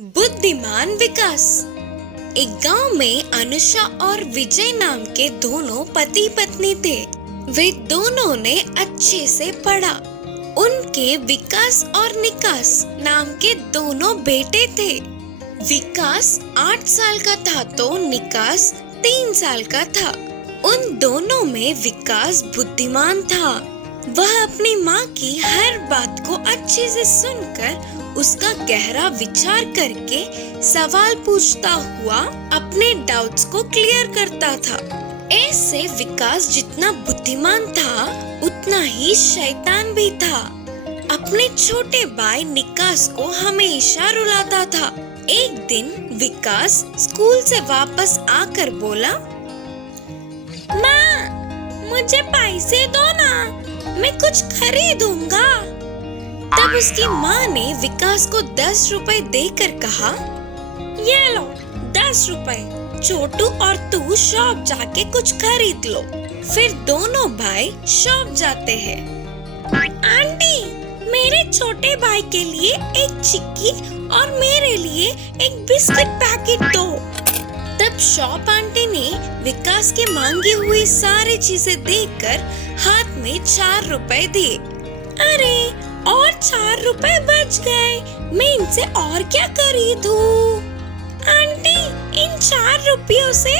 बुद्धिमान विकास। एक गांव में अनुषा और विजय नाम के दोनों पति पत्नी थे। वे दोनों ने अच्छे से पढ़ा। उनके विकास और निकास नाम के दोनों बेटे थे। विकास 8 साल का था तो निकास 3 साल का था। उन दोनों में विकास बुद्धिमान था। वह अपनी माँ की हर बात को अच्छे से सुनकर उसका गहरा विचार करके सवाल पूछता हुआ अपने डाउट्स को क्लियर करता था। ऐसे विकास जितना बुद्धिमान था उतना ही शैतान भी था। अपने छोटे भाई निकास को हमेशा रुलाता था। एक दिन विकास स्कूल से वापस आकर बोला, माँ, मुझे पैसे दो ना, मैं कुछ खरीदूंगा। तब उसकी माँ ने विकास को 10 रुपए देकर कहा, ये लो 10 रुपए, छोटू और तू शॉप जाके कुछ खरीद लो। फिर दोनों भाई शॉप जाते हैं। आंटी, मेरे छोटे भाई के लिए एक चिक्की और मेरे लिए एक बिस्किट पैकेट दो। तब शॉप आंटी ने विकास के मांगी हुई सारी चीजें देकर हाथ में 4 रुपए दिए। अरे, और 4 रुपए बच गए, मैं इनसे और क्या खरीदूं? आंटी, इन 4 रुपयों से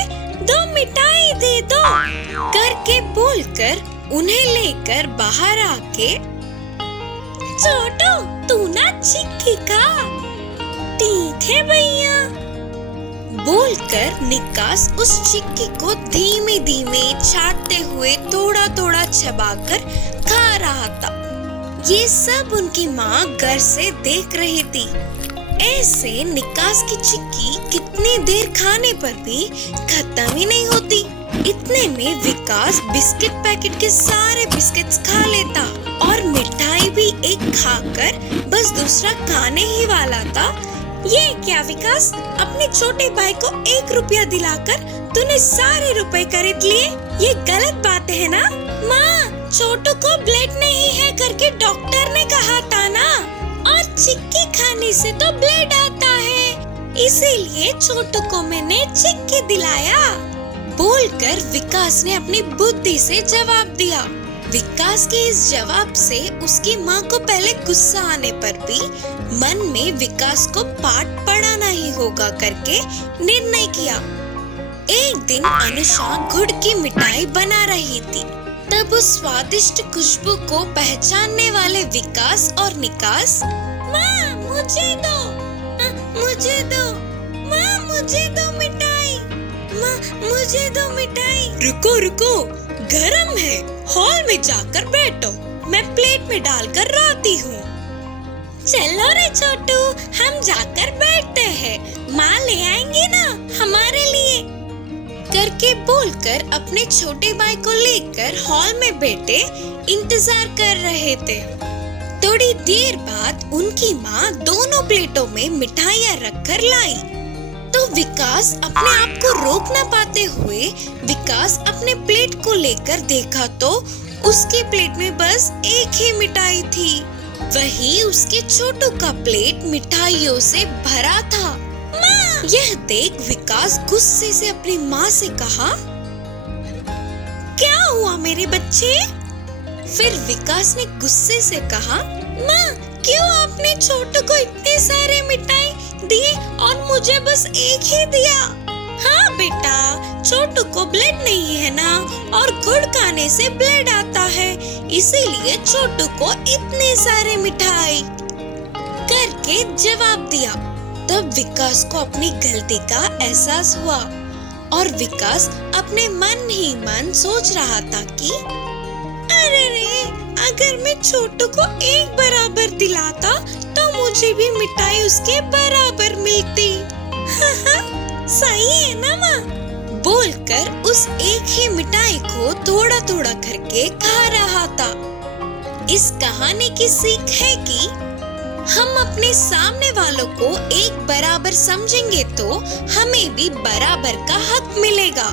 2 मिठाई दे दो करके बोलकर उन्हें लेकर बाहर आके, छोटू तू ना चिक्की खा। ठीक है भैया, बोलकर निकास उस चिक्की को धीमे धीमे चाटते हुए थोड़ा थोड़ा चबाकर खा रहा था। ये सब उनकी माँ घर से देख रही थी। ऐसे निकास की चिक्की कितनी देर खाने पर भी खत्म ही नहीं होती। इतने में विकास बिस्किट पैकेट के सारे बिस्किट्स खा लेता और मिठाई भी एक खाकर बस दूसरा खाने ही वाला था। ये क्या विकास, अपने छोटे भाई को 1 रुपया दिलाकर तूने सारे रुपए खरीद लिए? ये गलत बात है ना? माँ, छोटू को ब्लड नहीं है करके डॉक्टर ने कहा था ना, और चिक्की खाने से तो ब्लड आता है, इसीलिए छोटू को मैंने चिक्की दिलाया। बोलकर विकास ने अपनी बुद्धि से जवाब दिया। विकास के इस जवाब से उसकी माँ को पहले गुस्सा आने पर भी मन में विकास को पाठ पढ़ाना ही होगा करके निर्णय किया। एक दिन अनुषा गुड़ की मिठाई बना रही थी। तब उस स्वादिष्ट खुशबू को पहचानने वाले विकास और निकास, माँ मुझे दो, मुझे दो, माँ मुझे दो मिठाई, माँ मुझे दो मिठाई। रुको रुको, गरम है, हॉल में जाकर बैठो, मैं प्लेट में डालकर लाती हूँ। चलो रे छोटू, हम जाकर बैठते हैं, माँ ले आएंगी ना हमारे लिए करके बोलकर अपने छोटे भाई को लेकर हॉल में बैठे इंतजार कर रहे थे। थोड़ी देर बाद उनकी माँ दोनों प्लेटों में मिठाइयाँ रखकर लाई। तो विकास अपने आप को रोक न पाते हुए विकास अपने प्लेट को लेकर देखा तो उसके प्लेट में बस एक ही मिठाई थी। वही उसके छोटू का प्लेट मिठाइयों से भरा था। माँ! यह देख विकास गुस्से से अपनी माँ से कहा, क्या हुआ मेरे बच्चे? फिर विकास ने गुस्से से कहा, माँ, क्यों आपने छोटू को इतने सारे मिठाई दिए और मुझे बस एक ही दिया? हाँ बेटा, छोटू को ब्लड नहीं है ना, और गुड़ खाने से ब्लड आता है, इसीलिए छोटू को इतने सारे मिठाई करके जवाब दिया। तब विकास को अपनी गलती का एहसास हुआ और विकास अपने मन ही मन सोच रहा था कि अरे रे, अगर मैं छोटू को एक बराबर दिलाता तो मुझे भी मिठाई उसके बराबर मिलती। सही है ना माँ? बोलकर उस एक ही मिठाई को थोड़ा थोड़ा करके खा रहा था। इस कहानी की सीख है कि हम अपने सामने वालों को एक बराबर समझेंगे तो हमें भी बराबर का हक मिलेगा।